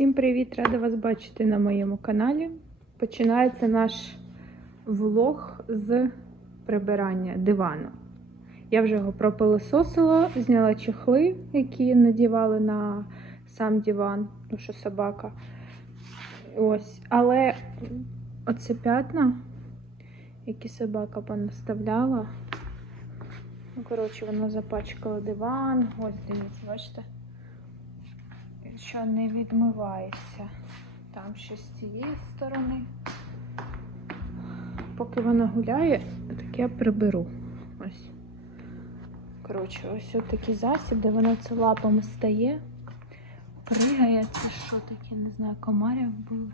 Всім привіт! Рада вас бачити на моєму каналі. Починається наш влог з прибирання дивану. Я вже його пропилососила, зняла чехли, які надівали на сам диван, тому що собака. Ось. Але оце п'ятна, які собака понаставляла. Ну, коротше, вона запачкала диван. Ось дивіться, бачите? Що не відмивається. Там ще з цієї сторони. Поки вона гуляє, так я приберу. Ось. Коротше, ось такий засіб, де вона це лапами стає, пригає, це що таке, не знаю, комарів було.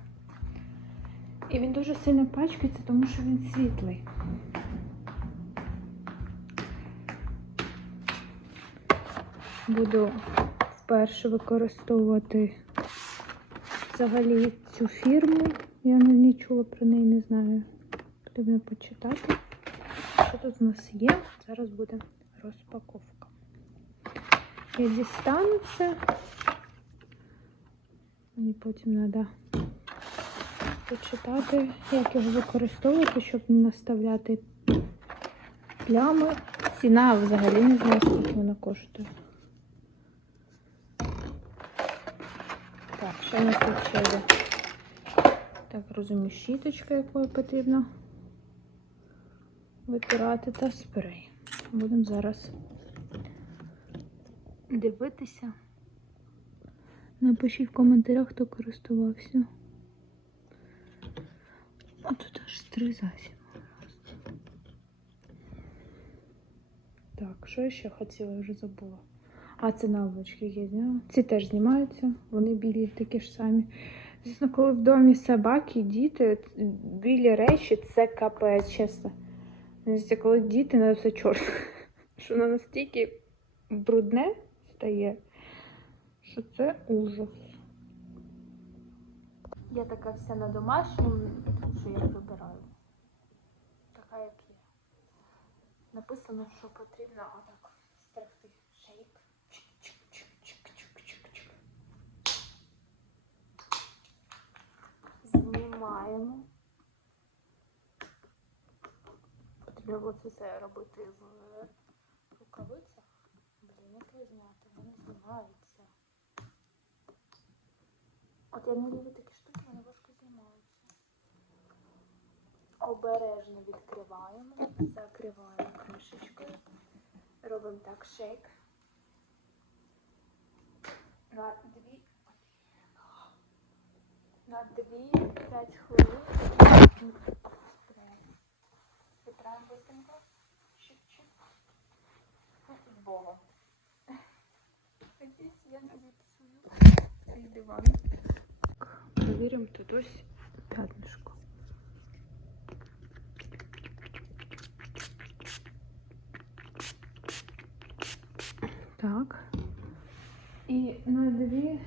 І він дуже сильно пачкається, тому що він світлий. Буду вперше використовувати взагалі цю фірму. Я не, чула про неї, не знаю. Потрібно почитати. Що тут у нас є? Зараз буде розпаковка. Я дістану все. Мені потім треба почитати, як його використовувати, щоб не наставляти плями. Ціна взагалі не знаю, скільки вона коштує. Так, що у нас тут ще? Так, розумію, щіточка, якою потрібно витирати та спрей. Будемо зараз дивитися. Напишіть в коментарях, хто користувався. О, тут аж три засіби. Так, що я ще хотіла, я вже забула. А це наволочки я зняла. Ці теж знімаються, вони білі такі ж самі. Звісно, коли в домі собаки, діти, білі речі це капець, чесно. Коли діти, на все чорне. Що воно настільки брудне стає, що це ужас. Я така вся на домашньому, тому що я вибираю. Така, як є. Написано, що потрібно отак стерегти шейк. Чик-чик-чик-чик-чик-чик. Знімаємо. Потрібно це все робити в рукавицях. Блін, як його зняти? Вони знімаються. От я не люблю такі штуки, вони важко знімаються. Обережно відкриваємо, закриваємо кришечкою. Робимо так шейк. На дві. На дві-п'ять хвилин. Витираємо быстренько. Чик-чик. Ну, з Богом. Надіюсь, я не зіпсую цей диван. Провіримо тут ось п'ятнишко. Так. І на дві.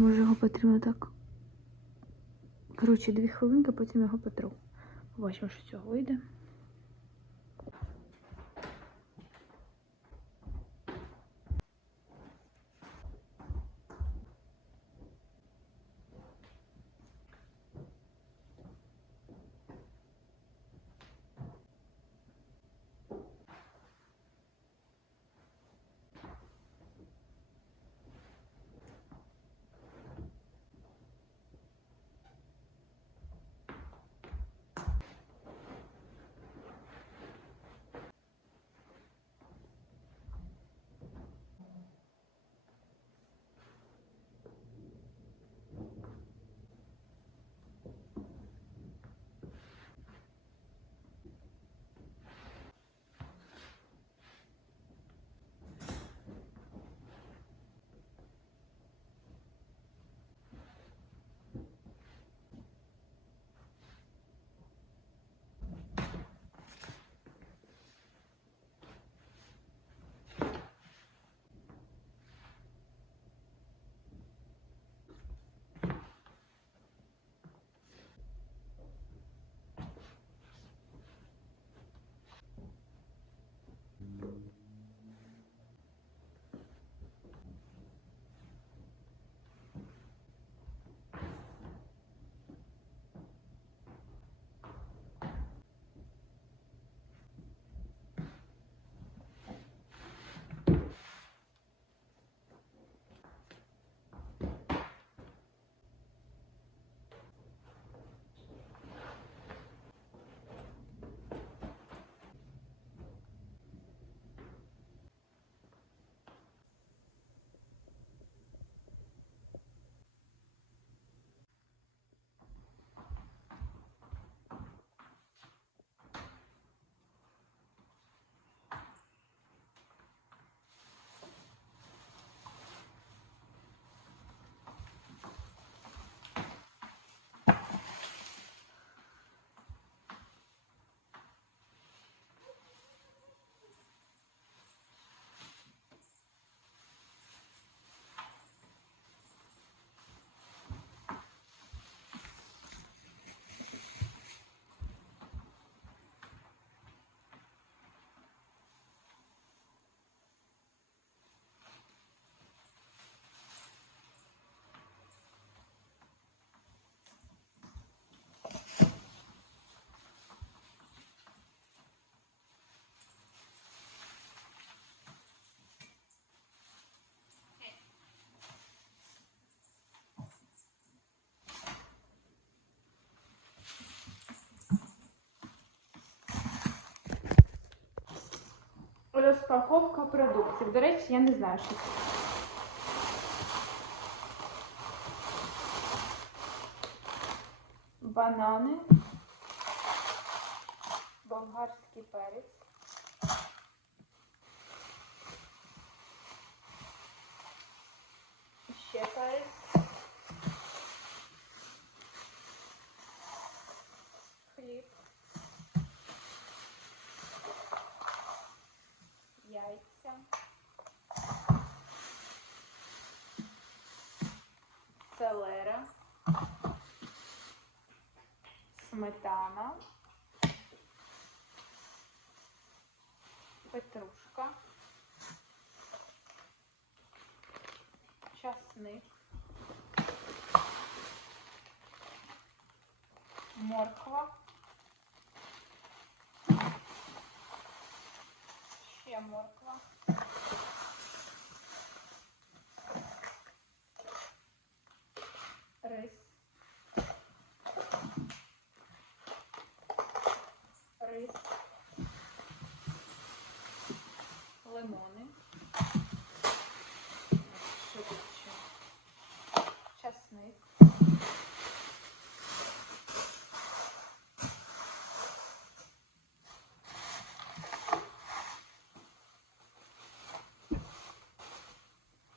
Може його потрібно так. Коротше, дві хвилинки, потім його потру. Побачимо, що з цього вийде. Розпаковка продуктів. До речі, я не знаю, що це. Банани, болгарський перець. Ще перець. Сметана. Петрушка. Часник. Морква. Ще морква. Лимони. Що тут ще?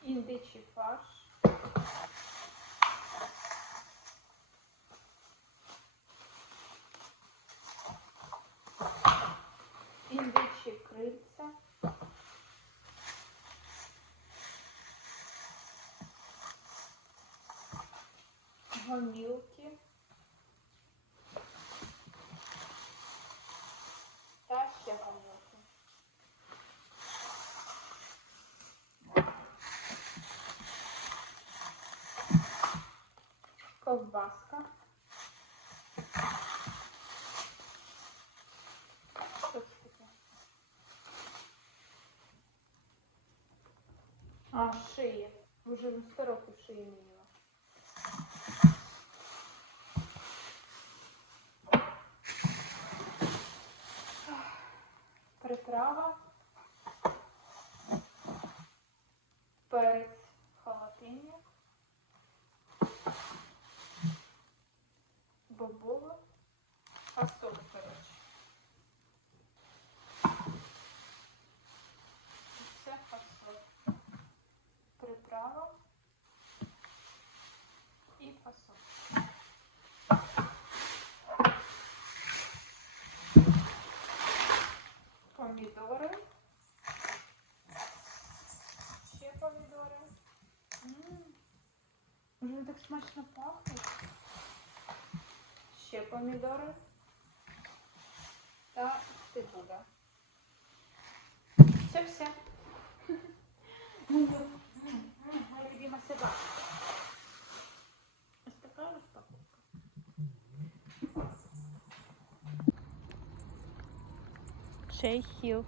Індичий фарш. Гомілки. Та ще гомілки. Ковбаска. Що це таке? А, шиє. Вже на 100 років шиї не їла. Приправа. Перець халапеньо. Бобово. Фасоль, коротше. Це фасоль. Приправа і фасоль. Помідори. Ще помідори. М, Вже вони так смачно пахнуть. Ще помідори. Та цибуля. Це все. Моя любима собака. Ось така розпаковка. Чей хіл.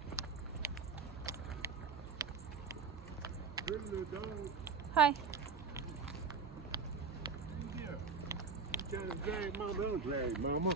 Daddy, Mama.